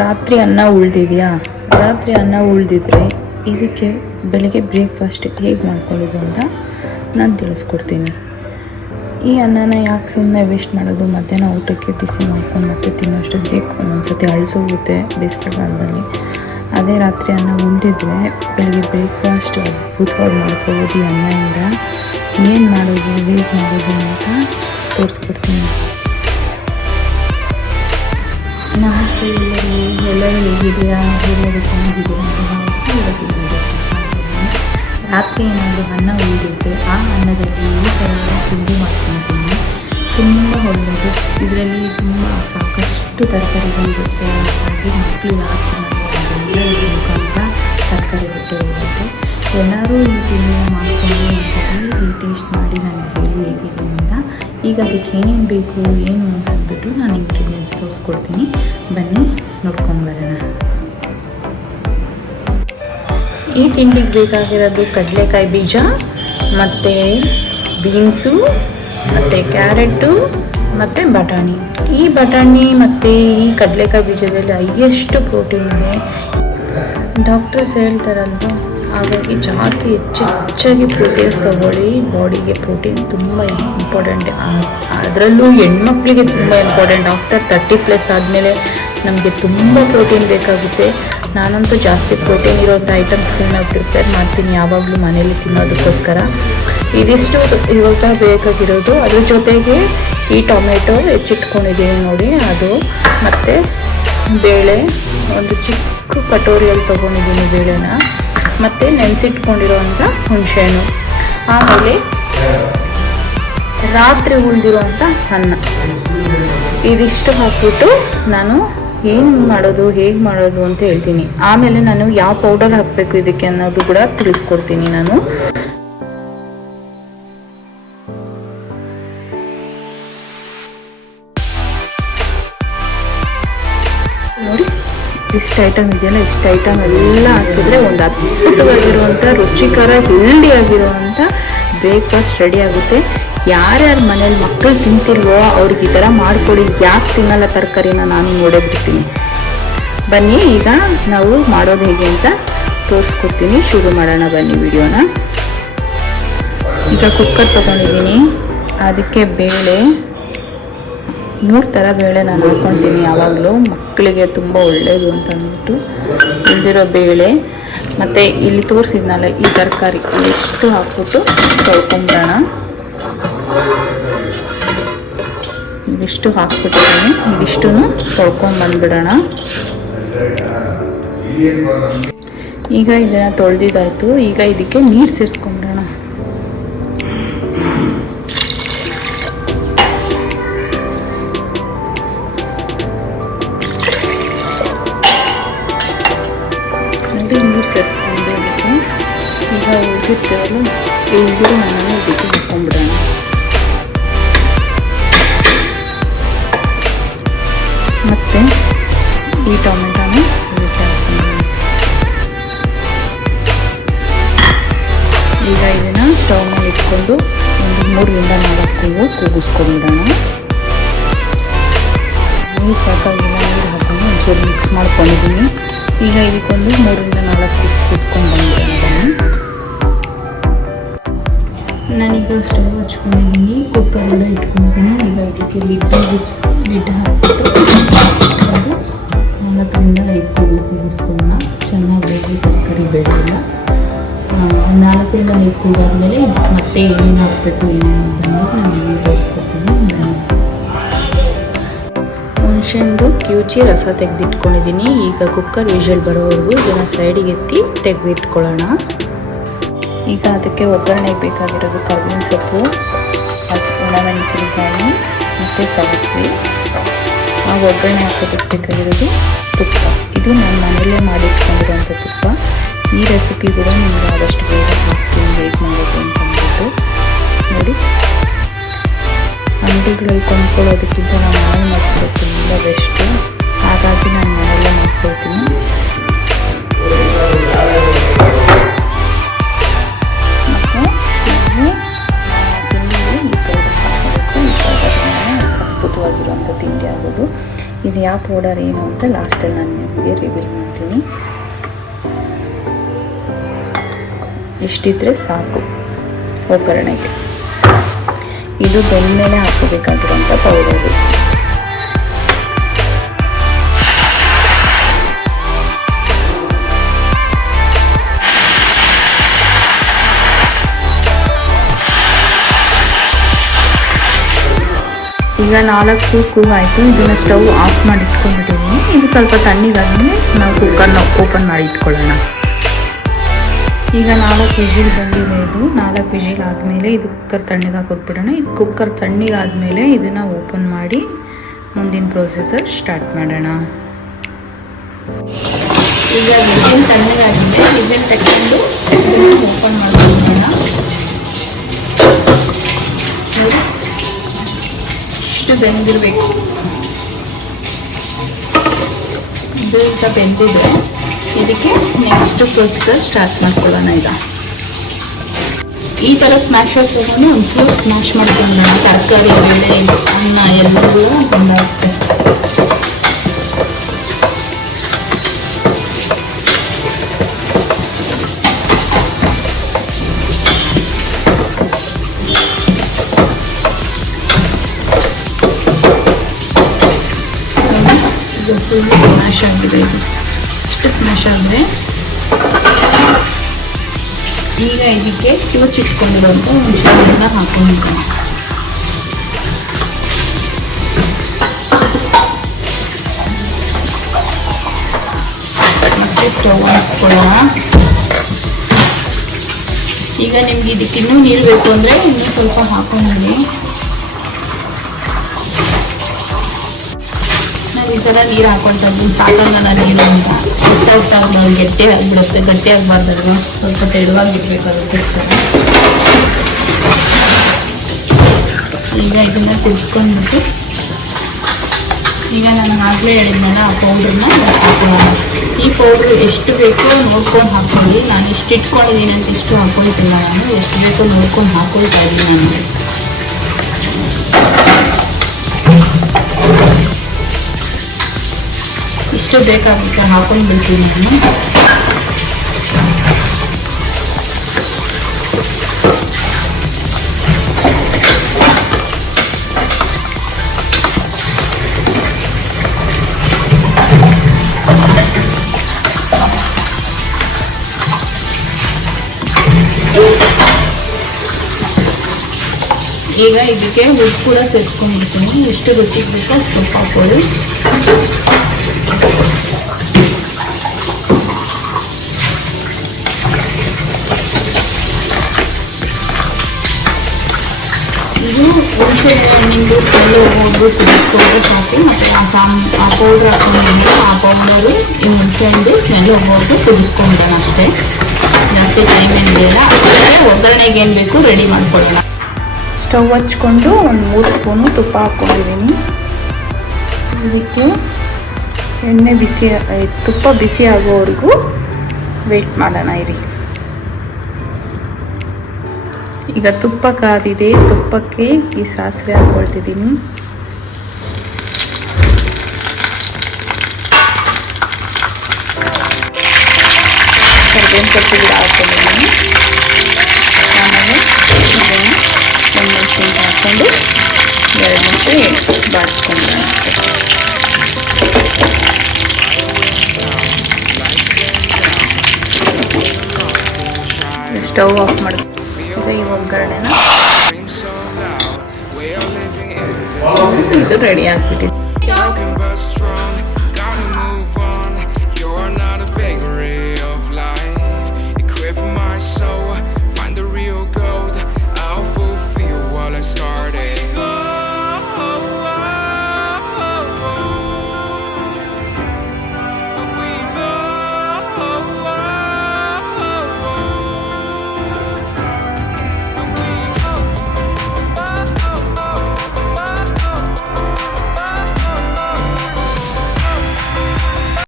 ರಾತ್ರಿ ಅನ್ನ ಉಳಿದಿದ್ರೆ ಇದಕ್ಕೆ ಬೆಳಗ್ಗೆ ಬ್ರೇಕ್ಫಾಸ್ಟ್ ಹೇಗೆ ಮಾಡ್ಕೊಳ್ಳೋದು ಅಂತ ನಾನು ತಿಳಿಸ್ಕೊಡ್ತೀನಿ. ಈ ಅನ್ನನ ಯಾಕೆ ಸುಮ್ಮನೆ ವೇಸ್ಟ್ ಮಾಡೋದು, ಮಧ್ಯಾಹ್ನ ಊಟಕ್ಕೆ ಬಿಸಿ ಮಾಡ್ಕೊಂಡು ಮತ್ತೆ ತಿನ್ನೋಷ್ಟಕ್ಕೆ ಬೇಕು. ಒಂದೊಂದ್ಸತಿ ಅಳಿಸೋಗುತ್ತೆ ಬೇಸಿಗೆ ಕಾಲದಲ್ಲಿ. ಅದೇ ರಾತ್ರಿ ಅನ್ನ ಉಳಿದಿದ್ರೆ ಬೆಳಗ್ಗೆ ಬ್ರೇಕ್ಫಾಸ್ಟ್ ಅದ್ಭುತವಾಗಿ ಮಾಡ್ಕೊಬೋದು. ಈ ಅನ್ನದಿಂದ ಏನು ಮಾಡೋದು, ಹೇಗೆ ಮಾಡೋದು ಅಂತ ತೋರಿಸ್ಕೊಡ್ತೀನಿ. ನಮಸ್ತೆ ಎಲ್ಲರೂ ಹೇಗಿದೆಯಾ? ಎಲ್ಲರೂ ಚೆನ್ನಾಗಿದ್ದೀರಾ ಅಂತ ರಾತ್ರಿ ಏನಾದರೂ ಅನ್ನ ಉಳಿದಿರುತ್ತೆ, ಆ ಅನ್ನದಲ್ಲಿ ಈ ಥರ ತಿಂಡಿ ಮಾಡ್ಕೊತೀನಿ. ತುಂಬ ಒಳ್ಳೆಯದು. ಇದರಲ್ಲಿ ತುಂಬ ಸಾಕಷ್ಟು ತರಕಾರಿಗಳಿರುತ್ತೆ. ಹಾಗಾಗಿ ಮಕ್ಕಳು ಮುಖಾಂತರ ತರಕಾರಿ ಬಿಟ್ಟು ಹೋಗುತ್ತೆ. ಎಲ್ಲರೂ ಈ ತಿಂಡಿನ ಮಾಡಿಕೊಂಡು ಒಂದ್ಸತಿ ಈ ಟೇಸ್ಟ್ ಮಾಡಿ ನನಗೆ ಹೇಳಿ ಹೇಗಿದೆ ಅಂತ. ಈಗ ಅದಕ್ಕೆ ಏನೇನು ಬೇಕು ಏನು ಅಂತ ಅಂದ್ಬಿಟ್ಟು ನಾನು ಇಂಗ್ರೀಡಿಯೆಂಟ್ಸ್ ತೋರಿಸ್ಕೊಡ್ತೀನಿ. ಬನ್ನಿ ನೋಡ್ಕೊಂಡು ಬರೋಣ. ಈ ತಿಂಡಿಗೆ ಬೇಕಾಗಿರೋದು ಕಡಲೆಕಾಯಿ ಬೀಜ ಮತ್ತು ಬೀನ್ಸು ಮತ್ತು ಕ್ಯಾರೆಟು ಮತ್ತು ಬಟಾಣಿ. ಈ ಬಟಾಣಿ ಮತ್ತು ಈ ಕಡಲೆಕಾಯಿ ಬೀಜದಲ್ಲಿ ಹೈಯೆಸ್ಟ್ ಪ್ರೋಟೀನ್ ಇದೆ. ಡಾಕ್ಟರ್ಸ್ ಹೇಳ್ತಾರಲ್ವ, ಹಾಗಾಗಿ ಜಾಸ್ತಿ ಹೆಚ್ಚಾಗಿ ಪ್ರೋಟೀನ್ಸ್ ತೊಗೊಳ್ಳಿ. ಬಾಡಿಗೆ ಪ್ರೋಟೀನ್ಸ್ ತುಂಬ ಇಂಪಾರ್ಟೆಂಟ್. ಅದರಲ್ಲೂ ಹೆಣ್ಮಕ್ಳಿಗೆ ತುಂಬ ಇಂಪಾರ್ಟೆಂಟ್. ಆಫ್ಟರ್ 30+ ಆದಮೇಲೆ ನಮಗೆ ತುಂಬ ಪ್ರೋಟೀನ್ ಬೇಕಾಗುತ್ತೆ. ನಾನಂತೂ ಜಾಸ್ತಿ ಪ್ರೋಟೀನ್ ಇರೋಂಥ ಐಟಮ್ಸ್ಗಳನ್ನ ಪ್ರಿಪೇರ್ ಮಾಡ್ತೀನಿ ಯಾವಾಗಲೂ ಮನೇಲಿ ತಿನ್ನೋದಕ್ಕೋಸ್ಕರ. ಇದಿಷ್ಟು ಇವಾಗ ಬೇಕಾಗಿರೋದು. ಅದ್ರ ಜೊತೆಗೆ ಈ ಟೊಮೆಟೊ ಹೆಚ್ಚಿಟ್ಕೊಂಡಿದ್ದೀನಿ ನೋಡಿ, ಅದು ಮತ್ತು ಬೇಳೆ ಒಂದು ಚಿಕ್ಕ ಕಟೋರಿಯಲ್ಲಿ ತೊಗೊಂಡಿದ್ದೀನಿ ಬೇಳೆನ, ಮತ್ತು ನೆನೆಸಿಟ್ಕೊಂಡಿರೋವಂಥ ಹುಣಸೆಹಣ್ಣು, ಆಮೇಲೆ ರಾತ್ರಿ ಉಳಿದಿರೋವಂಥ ಅನ್ನ. ಇದಿಷ್ಟು ಹಾಕ್ಬಿಟ್ಟು ನಾನು ಏನು ಮಾಡೋದು ಹೇಗೆ ಮಾಡೋದು ಅಂತ ಹೇಳ್ತೀನಿ. ಆಮೇಲೆ ನಾನು ಯಾವ ಪೌಡರ್ ಹಾಕಬೇಕು ಇದಕ್ಕೆ ಅನ್ನೋದು ಕೂಡ ತಿಳಿಸ್ಕೊಡ್ತೀನಿ ನಾನು. ನೋಡಿ ಇಷ್ಟು ಐಟಮ್ ಇದೆಯಲ್ಲ, ಇಷ್ಟು ಐಟಮ್ ಎಲ್ಲ ಹಾಕಿದ್ರೆ ಒಂದು ಅದ್ಭುತವಾಗಿರುವಂಥ ರುಚಿಕರ ಹೆಲ್ದಿಯಾಗಿರುವಂಥ ಬ್ರೇಕ್ಫಾಸ್ಟ್ ರೆಡಿ ಆಗುತ್ತೆ. ಯಾರ್ಯಾರು ಮನೇಲಿ ಮಕ್ಕಳು ತಿಂತಿಲ್ವೋ ಅವ್ರಿಗೆ ಈ ಥರ ಮಾಡಿಕೊಡಿ. ಯಾಕೆ ತಿನ್ನಲ್ಲ ತರಕಾರಿನ ನಾನು ನೋಡೇ ಬಿಡ್ತೀನಿ. ಬನ್ನಿ ಈಗ ನಾವು ಮಾಡೋದು ಹೇಗೆ ಅಂತ ತೋರಿಸ್ಕೊಡ್ತೀನಿ. ಶುರು ಮಾಡೋಣ ಬನ್ನಿ ವಿಡಿಯೋನ. ಈಗ ಕುಕ್ಕರ್ ತೊಗೊಂಡಿದ್ದೀನಿ, ಅದಕ್ಕೆ ಬೇಳೆ 3 ಥರ ಬೇಳೆ ನಾನು ಹಾಕ್ಕೊತೀನಿ. ಯಾವಾಗಲೂ ಮಕ್ಕಳಿಗೆ ತುಂಬ ಒಳ್ಳೆಯದು ಅಂತ ಅಂದ್ಬಿಟ್ಟು ಉಳಿದಿರೋ ಬೇಳೆ ಮತ್ತು ಇಲ್ಲಿ ತೋರಿಸಿದ್ನಲ್ಲ ಈ ತರಕಾರಿ ಎಷ್ಟು ಹಾಕ್ಬಿಟ್ಟು ತೊಳ್ಕೊಂಬಿಡೋಣ. ಇದಿಷ್ಟು ಹಾಕ್ಬಿಟ್ಟಿದ್ದೀನಿ, ಇದಿಷ್ಟು ತೊಳ್ಕೊಂಡ್ಬಂದ್ಬಿಡೋಣ. ಈಗ ಇದನ್ನು ತೊಳೆದಿದ್ದಾಯಿತು. ಈಗ ಇದಕ್ಕೆ ನೀರು ಸೇರಿಸ್ಕೊಂಬಿಡೋಣ. ನೀರು ಸೇರಿಸ್ಕೊಂಡು ಇದಕ್ಕೆ ಈಗ ಉಳಿದಿರ್ತೇವಲ್ಲ, ಉಳಿದಿರೋ ನಾನು ಇದಕ್ಕೆ ಹಾಕ್ಕೊಂಬಿಡೋಣ. ಮತ್ತು ಈ ಟೊಮೆಟೊನ ಇದಕ್ಕೆ ಹಾಕ್ಕೊಂಡ್ಬಿಡೋಣ. ಈಗ ಇದನ್ನು ಸ್ಟವ್ ಮೇಲೆ ಇಟ್ಕೊಂಡು ಒಂದು 3-4 ಕೂಗಿಸ್ಕೊಂಡ್ಬಿಡೋಣ. ನೀರು ಸಾಕಾಗಿಲ್ಲ, ನೀರು ಹಾಕೊಂಡು ಒಂಚೂರು ಮಿಕ್ಸ್ ಮಾಡ್ಕೊಂಡಿದ್ದೀನಿ. ಈಗ ಇದಕ್ಕೊಂದು 3-4 ಕೂಗಿಸ್ಕೊಂಡು ಬಂದ್ಬಿಡೋಣ. ನಾನೀಗ ಸ್ಟವ್ ಹಚ್ಕೊಂಡಿದ್ದೀನಿ, ಕುಕ್ಕರೆಲ್ಲ ಇಟ್ಕೊಂಡಿದ್ದೀನಿ. ಈಗ ಇದಕ್ಕೆ ಲಿಡ್ ಹಾಕ್ಬಿಟ್ಟು 4-5 ಕೂಗಿಸ್ಕೊಳ್ಳೋಣ. ಚೆನ್ನಾಗಿ ಬೇಗ ತರಕಾರಿ ಬೇಳೆಲ್ಲ 4-5 ಕೂಗಾದ್ಮೇಲೆ ಇದಕ್ಕೆ ಮತ್ತೆ ಏನೇನು ಹಾಕಬೇಕು ಏನೇನು ಅಂತಂದ್ರೆ ನಾನು ತೋರಿಸ್ಕೊಡ್ತೀನಿ. ಹುಣಸೆಹಣ್ಣು ಕಿವುಚಿ ರಸ ತೆಗೆದಿಟ್ಕೊಂಡಿದ್ದೀನಿ. ಈಗ ಕುಕ್ಕರ್ ವಿಷಲ್ ಬರೋವರೆಗೂ ಇದನ್ನು ಸೈಡಿಗೆ ಎತ್ತಿ ತೆಗೆದಿಟ್ಕೊಳ್ಳೋಣ. ಈಗ ಅದಕ್ಕೆ ಒಗ್ಗರಣೆಗೆ ಬೇಕಾಗಿರೋದು ಕರ್ಬೇವಿನ ಸೊಪ್ಪು, ಒಣಮೆಣಸಿನಕಾಯಿ ಮತ್ತು ಸಾಸಿವೆ. ಆ ಒಗ್ಗರಣೆ ಹಾಕೋದಕ್ಕೆ ಬೇಕಾಗಿರೋದು ತುಪ್ಪ. ಇದು ನಾನು ಮನೆಯಲ್ಲೇ ಮಾಡಿಟ್ಕೊಂಡಿರೋಂಥ ತುಪ್ಪ. ಈ ರೆಸಿಪಿ ಕೂಡ ನಿಮಗೆ ಆದಷ್ಟು ಬೇಗ ಹಾಕ್ತೀನಿ ಹೇಗೆ ಮಾಡೋದು ಅಂತ ಅಂದ್ಬಿಟ್ಟು. ನೋಡಿ, ಅಂಗಡಿಗಳಲ್ಲಿ ಕೊಂಡ್ಕೊಳ್ಳೋದಕ್ಕಿಂತ ನಾವು ಮನೆ ಮಾಡ್ಕೊಳ್ಳೋದು ತುಂಬ ಬೆಸ್ಟು. ಹಾಗಾಗಿ ನಾನು ಮನೆಯಲ್ಲೇ ಮಾಡ್ಕೊಳ್ತೀನಿ. ಮತ್ತು ನೀವು ಈ ಪೌಡರ್ ಹಾಕಬೇಕು. ಈ ಪೌಡರ್ ಅದ್ಭುತವಾಗಿರುವಂಥ ತಿಂಡಿ ಆಗೋದು. ಯಾವ ಪೌಡರ್ ಏನು ಅಂತ ಲಾಸ್ಟಲ್ಲಿ ನಾನು ನಿಮಗೆ ರಿವೀಲ್ ಮಾಡ್ತೀನಿ. ಇಷ್ಟಿದ್ರೆ ಸಾಕು ಒಗ್ಗರಣೆಗೆ. ಇದು ಬೆಂದ್ಮೇಲೆ ಹಾಕೋಬೇಕಾಗಿರೋಂಥ ಪೌಡರು. ಈಗ 4 ಕೂಗು ಆಯಿತು. ಇದನ್ನು ಸ್ಟವ್ ಆಫ್ ಮಾಡಿ ಇಟ್ಕೊಂಡ್ಬಿಟ್ಟಿದ್ದೀನಿ. ಇದು ಸ್ವಲ್ಪ ತಣ್ಣಗಾದ್ಮೇಲೆ ನಾವು ಕುಕ್ಕರ್ನ ಓಪನ್ ಮಾಡಿ ಇಟ್ಕೊಳ್ಳೋಣ. ಈಗ 4 ವಿಜಿಲ್ ಬಂದಿದೆ. ಇದು 4 ವಿಜಿಲ್ ಆದಮೇಲೆ ಇದು ಕುಕ್ಕರ್ ತಣ್ಣಗಾಗಿ ಹೋಗ್ಬಿಡೋಣ. ಇದು ಕುಕ್ಕರ್ ತಣ್ಣಗಾದ್ಮೇಲೆ ಇದನ್ನು ಓಪನ್ ಮಾಡಿ ಮುಂದಿನ ಪ್ರೊಸೀಜರ್ ಸ್ಟಾರ್ಟ್ ಮಾಡೋಣ. ಈಗ ವಿಜಿಲ್ ತಣ್ಣಗಾದ್ಮೇಲೆ ವಿಜಿಲ್ ತಗೊಂಡು ಓಪನ್ ಮಾಡ್ಕೊಳ್ಳೋಣ. ಇಷ್ಟು ಬೆಂದಿರಬೇಕು. ಇದು ಈಗ ಬೆಂದಿದೆ. ಇದಕ್ಕೆ ನೆಕ್ಸ್ಟ್ ಪ್ರೊಸೀಜರ್ ಸ್ಟಾರ್ಟ್ ಮಾಡ್ಕೊಳ್ಳೋಣ. ಈಗ ಈ ಥರ ಸ್ಮ್ಯಾಶರ್ ತಗೊಂಡು ಒಂಚೂರು ಸ್ಮ್ಯಾಶ್ ಮಾಡ್ಕೊಳ್ಳೋಣ. ತರಕಾರಿ, ಬೇಳೆ, ಅನ್ನ ಎಲ್ಲವೂ ಬಂದಾಗುತ್ತೆ. ಸ್ಮ್ಯಾಶ್ ಆಗಿದೆ. ಇದು ಇಷ್ಟು ಸ್ಮ್ಯಾಶ್ ಆದರೆ ಈಗ ಇದಕ್ಕೆ ಕಿವುಚಿಟ್ಕೊಂಡಿರೋಂಥ ಹುಣಸೆಹಣ್ಣನ್ನ ಹಾಕೊಂಡು ಮತ್ತೆ ಸ್ಟವ್ ಆರಿಸ್ಕೊಳ್ಳೋಣ. ಈಗ ನಿಮ್ಗೆ ಇದಕ್ಕೆ ಇನ್ನೂ ನೀರು ಬೇಕು ಅಂದರೆ ಇನ್ನೂ ಸ್ವಲ್ಪ ಹಾಕೊಂಡ್ಬನ್ನಿ. ಈ ಥರ ನೀರು ಹಾಕೊಳ್ತಾ ಇದ್ದೀನಿ. ಸಾಕಂಗನ ನೀರು ಅಂತ ಗೊತ್ತಾಗ್ತಾಗ ಗಟ್ಟಿ ಆಗಿಬಿಡುತ್ತೆ. ಗಟ್ಟಿ ಆಗಬಾರ್ದಲ್ವ, ಸ್ವಲ್ಪ ತೆಳುವಾಗಿರ್ಬೇಕಾಗುತ್ತೆ. ಈಗ ಇದನ್ನು ತಿರ್ಸ್ಕೊಂಡ್ಬಿಟ್ಟು ಈಗ ನಾನು ಆಗಲೇ ಹೇಳಿದ್ನಲ್ಲ ಆ ಪೌಡ್ರನ್ನ ಹಾಕೊಳ್ಳೋಣ. ಈ ಪೌಡ್ರು ಎಷ್ಟು ಬೇಕೋ ನೋಡ್ಕೊಂಡು ಹಾಕ್ಕೊಳ್ಳಿ. ನಾನು ಎಷ್ಟು ಇಟ್ಕೊಂಡಿದ್ದೀನಿ ಅಂತ ಇಷ್ಟು ಹಾಕೊಳ್ತಿಲ್ಲ. ನಾನು ಎಷ್ಟು ಬೇಕೋ ನೋಡ್ಕೊಂಡು ಹಾಕೊಳ್ತಾ ಇದ್ದೀನಿ. ನಾನು ಇಷ್ಟು ಬೇಕಾಗುತ್ತೆ ಹಾಕೊಂಡು ಬಿಡ್ತೀನಿ ನಾನು. ಈಗ ಇದಕ್ಕೆ ಉಪ್ಪು ಕೂಡ ಸೇರಿಸ್ಕೊಂಡ್ಬಿಡ್ತೀನಿ. ಎಷ್ಟು ರುಚಿಗೆ ಬೇಕೋ ಅಷ್ಟು ಉಪ್ಪು ಹಾಕೊಳ್ಳಿ. ಇದು ಹುಣಸೆ ಹಣ್ಣಿಂದು ಸ್ಮೆಲ್ ಹೋಗೋದು ಕುದಿಸ್ಕೊಂಡ್ರೆ ಸಾಕು. ಮತ್ತು ಆ ಪೌಡ್ರ್ ಹಾಕೊಂಡಿದ್ದೀನಿ. ಆ ಪೌಡರು ಈ ಹುಣಸೆ ಹಣ್ಣು ಸ್ಮೆಲ್ ಹೋಗೋದು ಕುದಿಸ್ಕೊಂಡ್ಬಿಡೋಣ ಅಷ್ಟೇ. ಜಾಸ್ತಿ ಟೈಮ್ ಏನು ಬೇಡ. ಅದಕ್ಕೆ ಒಗ್ಗರಣೆಗೆ ಏನು ಬೇಕು ರೆಡಿ ಮಾಡ್ಕೊಳ್ಳೋಣ. ಸ್ಟವ್ ಹಚ್ಕೊಂಡು ಒಂದು 3 ಸ್ಪೂನು ತುಪ್ಪ ಹಾಕ್ಕೊಂಡಿದ್ದೀನಿ. ಇದಕ್ಕೆ ಎಣ್ಣೆ ತುಪ್ಪ ಬಿಸಿ ಆಗೋವರೆಗೂ ವೆಯ್ಟ್ ಮಾಡೋಣ ಇರಿ. ಈಗ ತುಪ್ಪ ಕಾದಿದೆ. ತುಪ್ಪಕ್ಕೆ ಈ ಸಾಸಿವೆ ಹಾಕ್ಕೊಳ್ತಿದ್ದೀನಿ. ಕರಿಬೇವಿನ ಸೊಪ್ಪು ಕೂಡ ಹಾಕ್ಕೊಂಡಿದ್ದೀನಿ. ಆಮೇಲೆ ಮೆಣಸಿನ್ಕಾಯಿ ಹಾಕ್ಕೊಂಡು 2 ನಿಮಿಷ ಬಾಡಿಸ್ಕೊಂಡು ಸ್ಟವ್ ಆಫ್ ಮಾಡಿ ಈ ಒಗ್ಗರಣೆನ ಇದು ರೆಡಿ ಆಗ್ಬಿಟ್ಟಿದೆ.